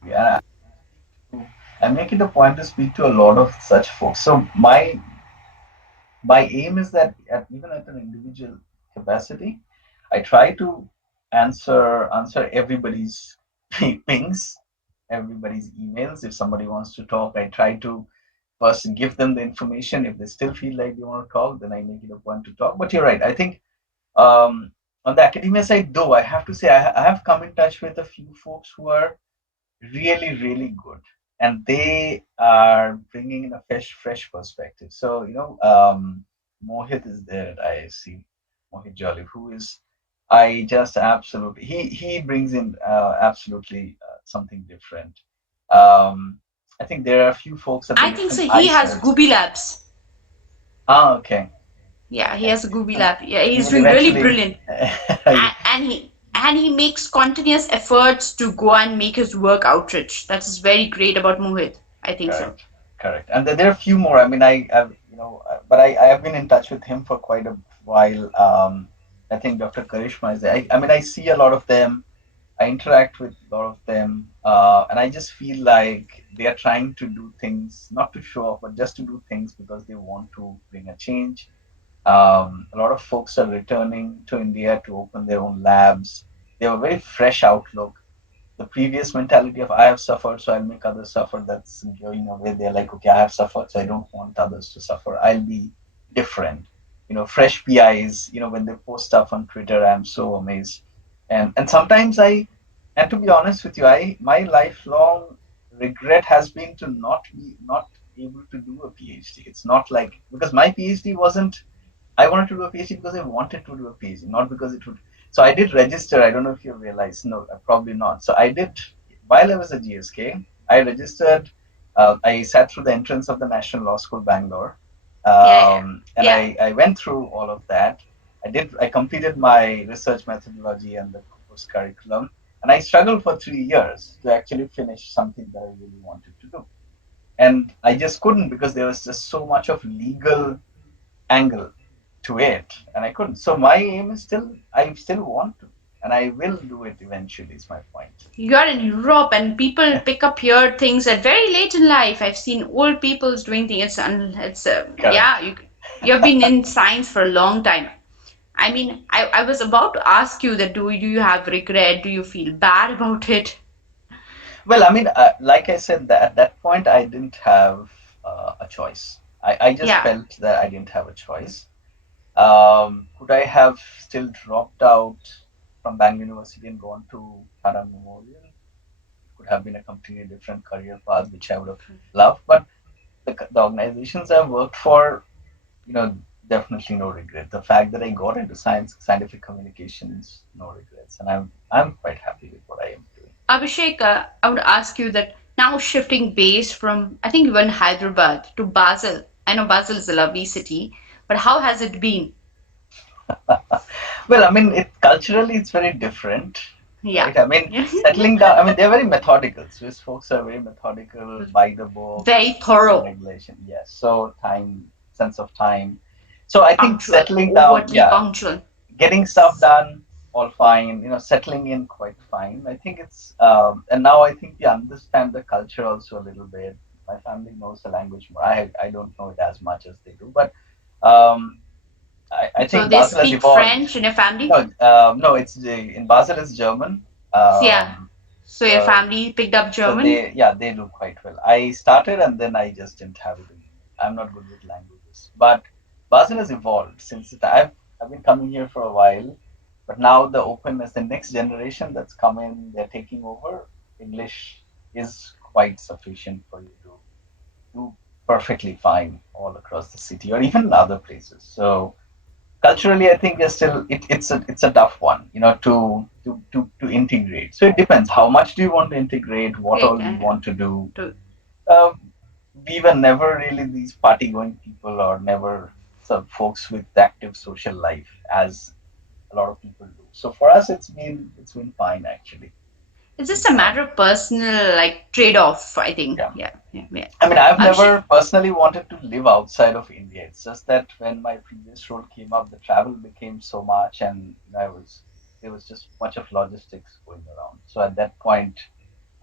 fully agree. I'm making a point to speak to a lot of such folks. So my aim is that even at an individual capacity, I try to answer everybody's pings, everybody's emails. If somebody wants to talk, I try to first give them the information. If they still feel like they want to talk, then I make it a point to talk. But you're right. I think on the academia side, though, I have to say I have come in touch with a few folks who are really really good, and they are bringing in a fresh perspective. So Mohit is there. I see Mohit Jolly, who is, I just absolutely, he brings in absolutely something different. um I think there are a few folks at the I think different so. He has ICERs. Gooby Labs. Okay. Yeah, he Okay. has a Gooby And Lab. Yeah, he he's will doing really eventually brilliant. And he makes continuous efforts to go and make his work outreach. That is very great about Mohit. I think so. Correct, correct. And there are a few more. I mean, but I have been in touch with him for quite a while. I think Dr. Karishma is there. I mean, I see a lot of them. I interact with a lot of them, and I just feel like they are trying to do things not to show off, but just to do things because they want to bring a change. A lot of folks are returning to India to open their own labs. They have a very fresh outlook. The previous mentality of I have suffered, so I'll make others suffer, that's going away. They're like, okay, I have suffered, so I don't want others to suffer. I'll be different. Fresh PIs, when they post stuff on Twitter, I'm so amazed. And sometimes and to be honest with you, my lifelong regret has been to not able to do a PhD. It's not like, because my PhD wasn't, I wanted to do a PhD because I wanted to do a PhD, not because it would. So I did register. I don't know if you realize. No, probably not. So I did, while I was at GSK, I registered. I sat through the entrance of the National Law School, Bangalore, Yeah, yeah, and yeah. I went through all of that. I completed my research methodology and the course curriculum, and I struggled for 3 years to actually finish something that I really wanted to do, and I just couldn't because there was just so much of legal angle to it, and I couldn't. So my aim is still, I still want to, and I will do it eventually, is my point. You are in Europe and people pick up your things at very late in life. I've seen old people's doing things and it's Correct. yeah, you've been in science for a long time. I mean, I was about to ask you that do you have regret? Do you feel bad about it? Well, I mean, like I said, that at that point I didn't have a choice. I just Yeah. felt that I didn't have a choice. Could I have still dropped out from Bangalore University and gone to Tata Memorial? Could have been a completely different career path, which I would have loved. But the organizations I've worked for, you know, definitely no regret. The fact that I got into scientific communications, no regrets, and I'm quite happy with what I am doing. Abhishek, I would ask you that now shifting base from, I think you were in Hyderabad to Basel. I know Basel is a lovely city, but how has it been? Well, I mean, it culturally it's very different, Yeah. right? I mean, settling down. I mean, they're very methodical. Swiss folks are very methodical, by the book, Very rules and thorough, regulation. Yes, so sense of time. So I think punctual, settling down, overtly yeah, punctual. getting stuff done, all fine. Settling in quite fine. I think and now I think we understand the culture also a little bit. My family knows the language more. I don't know it as much as they do, but um, I So think they Basel has speak evolved. French in your family? No, in Basel it's German. Yeah. So your So family picked up so German? they do quite well. I started and then I just didn't have it in me. I'm not good with languages, but Basel has evolved since I've been coming here for a while, but now the openness, the next generation that's come in, they're taking over. English is quite sufficient for you to do perfectly fine all across the city or even in other places. So culturally, I think we're still it's a tough one, to integrate. So it depends. How much do you want to integrate? What Yeah, all you yeah, yeah. want to do? To Uh, we were never really these party-going people, or never some folks with active social life as a lot of people do. So for us, it's been fine actually. it's It's been just a fine. matter of personal like trade-off, I think. Yeah. Yeah, yeah, yeah. I mean, I've Abhishek, never personally wanted to live outside of India. It's just that when my previous role came up, the travel became so much, and there was just much of logistics going around. So at that point,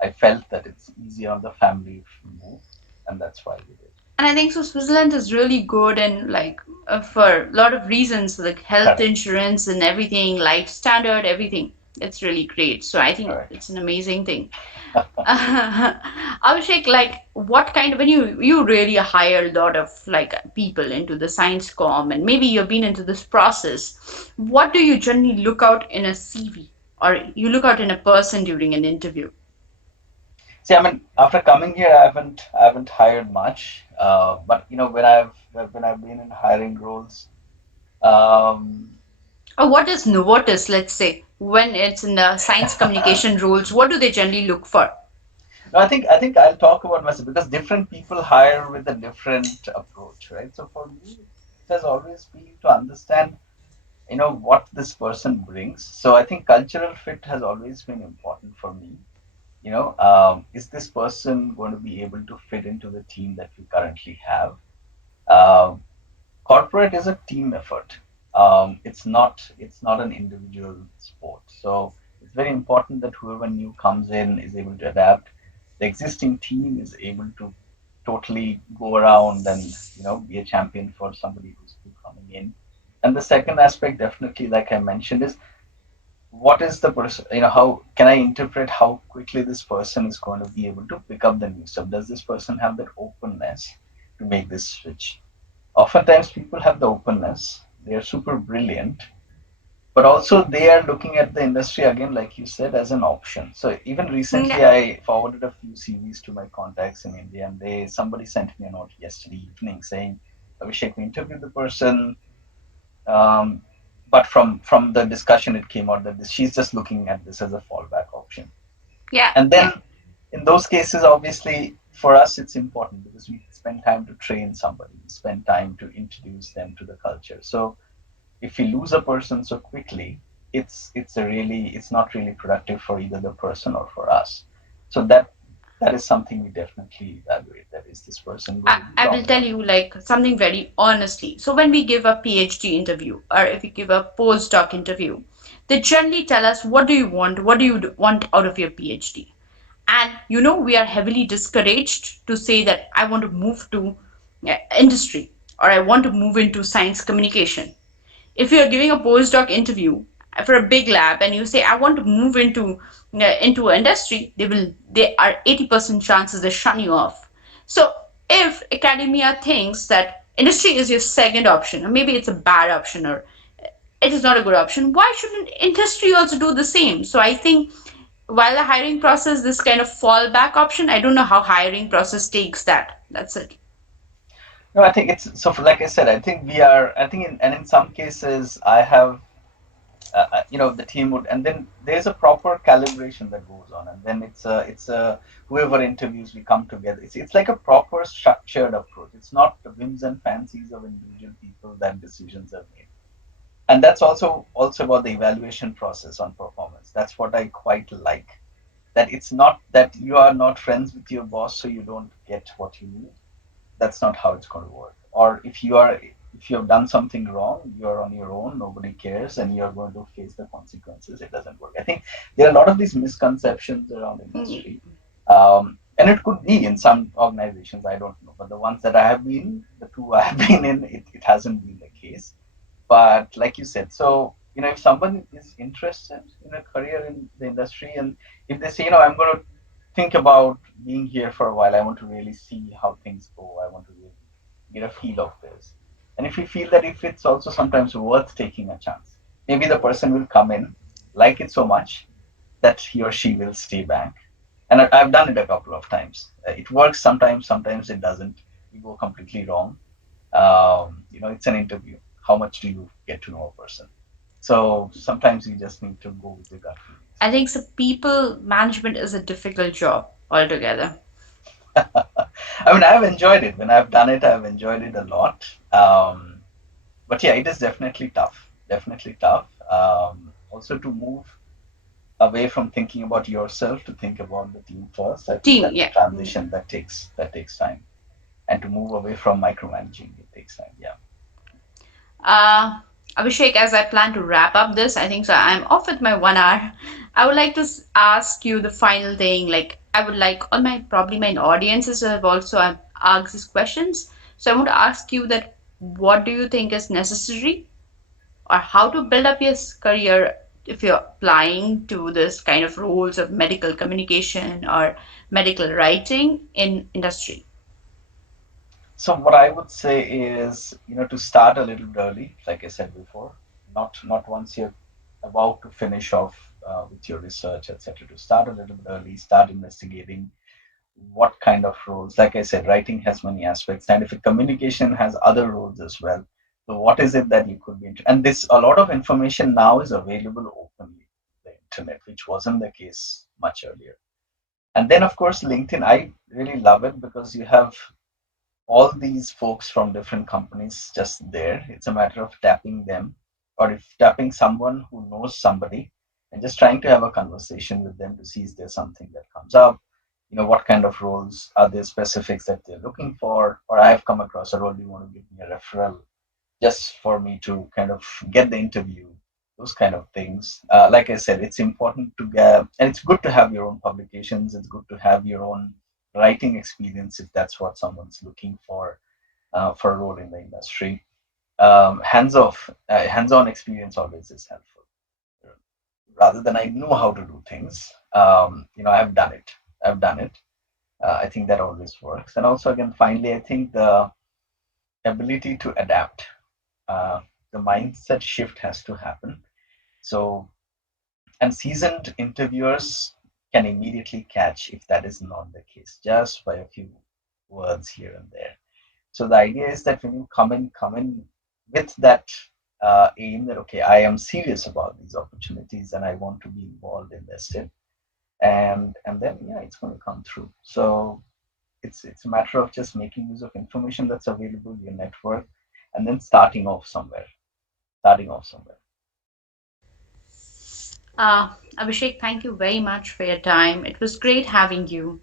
I felt that it's easier on the family if we move, and that's why we did. and I think so. Switzerland is really good, and like for a lot of reasons, like health Correct, insurance and everything, life standard, everything. It's really great. So I think correct. it's an amazing thing. Abhishek, like what kind of when you really hire a lot of like people into the science com and maybe you've been into this process, what do you generally look out in a CV or you look out in a person during an interview? See, I mean, after coming here, I haven't hired much, but when I've been in hiring roles, um, Or what is Novartis, let's say, when it's in the science communication roles, what do they generally look for? no, I think I'll talk about myself because different people hire with a different approach, right? So for me, it has always been to understand, what this person brings. So I think cultural fit has always been important for me. Is this person going to be able to fit into the team that we currently have? Um, Corporate is a team effort. It's not an individual sport. So it's very important that whoever new comes in is able to adapt. The existing team is able to totally go around and be a champion for somebody who's new coming in. And the second aspect, definitely, like I mentioned, is what is the person, how can I interpret how quickly this person is going to be able to pick up the new stuff? Does this person have that openness to make this switch? Oftentimes people have the openness, they are super brilliant, but also they are looking at the industry again, like you said, as an option. So even recently Yeah, I forwarded a few CVs to my contacts in India, and somebody sent me a note yesterday evening saying, Abhishek, we interviewed the person, um, but from the discussion it came out that she's just looking at this as a fallback option. yeah, And yeah. then in those cases, obviously, for us, it's important because we spend time to train somebody, we spend time to introduce them to the culture. So if we lose a person so quickly, it's not really productive for either the person or for us. So that is something we definitely evaluate. That is this person going to be I will long tell term? you like something very honestly. So when we give a PhD interview or if we give a postdoc interview, they generally tell us what do you want? What do you want out of your PhD? And we are heavily discouraged to say that I want to move to industry or I want to move into science communication. If you're giving a postdoc interview for a big lab and you say I want to move into industry, they are 80% chances they shun you off. So if academia thinks that industry is your second option, or maybe it's a bad option, or it is not a good option, why shouldn't industry also do the same? So I think while the hiring process, this kind of fallback option, I don't know how hiring process takes that. That's it. No, I think it's so. Like I said, I think we are. I think, in some cases, I have the team would, and then there's a proper calibration that goes on, and then it's a whoever interviews, we come together. It's like a proper structured approach. It's not the whims and fancies of individual people that decisions are made. And that's also about the evaluation process on performance. That's what I quite like, that it's not that you are not friends with your boss so you don't get what you need. That's not how it's going to work. Or if you have done something wrong, you're on your own, nobody cares, and you're going to face the consequences. It doesn't work. I think there are a lot of these misconceptions around Mm, industry, and it could be in some organizations, I don't know, but the ones that I have been, the two I have been in, it hasn't been the case. But like you said, so if someone is interested in a career in the industry, and if they say, I'm going to think about being here for a while, I want to really see how things go, I want to really get a feel of this. And if you feel that if it's also sometimes worth taking a chance, maybe the person will come in, like it so much that he or she will stay back. And I've done it a couple of times. It works sometimes, sometimes it doesn't. We go completely wrong. It's an interview. How much do you get to know a person? So sometimes you just need to go with your gut feelings. I think so people management is a difficult job altogether. I mean, I've enjoyed it. When I've done it, I've enjoyed it a lot. But yeah, it is definitely tough. Definitely tough. Also, to move away from thinking about yourself to think about the team first. I think Team, that's a yeah. transition that takes time, and to move away from micromanaging, it takes time. Yeah. Uh, Abhishek, as I plan to wrap up this, I think so. I'm off with my 1 hour. I would like to ask you the final thing. Like, I would like all my probably my audiences have also asked these questions. So I want to ask you that what do you think is necessary or how to build up your career if you're applying to this kind of roles of medical communication or medical writing in industry? So what I would say is, to start a little bit early, like I said before, not once you're about to finish off with your research, etc. To start a little bit early, start investigating what kind of roles. Like I said, writing has many aspects, scientific communication has other roles as well. So what is it that you could be and this a lot of information now is available openly on the internet, which wasn't the case much earlier. And then of course LinkedIn, I really love it because you have all these folks from different companies just there. It's a matter of tapping them, or if tapping someone who knows somebody and just trying to have a conversation with them to see is there something that comes up. What kind of roles are there, specifics that they're looking for, or I have come across a role, do you want to give me a referral just for me to kind of get the interview, those kind of things. Like I said, it's important to get, and it's good to have your own publications. It's good to have your own writing experience if that's what someone's looking for a role in the industry. Hands-on experience always is helpful. Rather than I know how to do things, I've done it. I've done it. I think that always works. And also, again, finally, I think the ability to adapt, the mindset shift has to happen. So, and seasoned interviewers can immediately catch if that is not the case, just by a few words here and there. So the idea is that when you come in with that aim that okay, I am serious about these opportunities and I want to be involved, invested, and then yeah, it's going to come through. So it's a matter of just making use of information that's available, your network, and then starting off somewhere. Starting off somewhere. Abhishek, thank you very much for your time. It was great having you.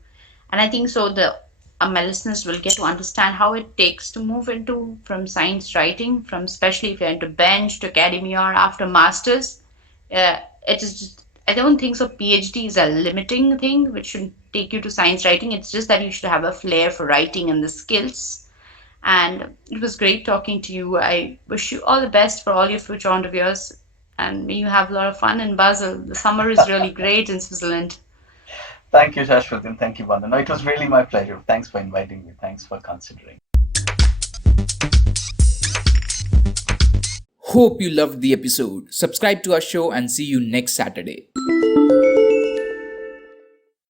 And I think so the my listeners will get to understand how it takes to move into from science writing, from especially if you're into bench to academia or after masters. It is just I don't think so. PhD is a limiting thing which should take you to science writing. It's just that you should have a flair for writing and the skills. And it was great talking to you. I wish you all the best for all your future endeavors. And may you have a lot of fun in Basel. The summer is really great in Switzerland. Thank you, Shashwat, and thank you, Bandhan. No, it was really my pleasure. Thanks for inviting me. Thanks for considering. Hope you loved the episode. Subscribe to our show and see you next Saturday.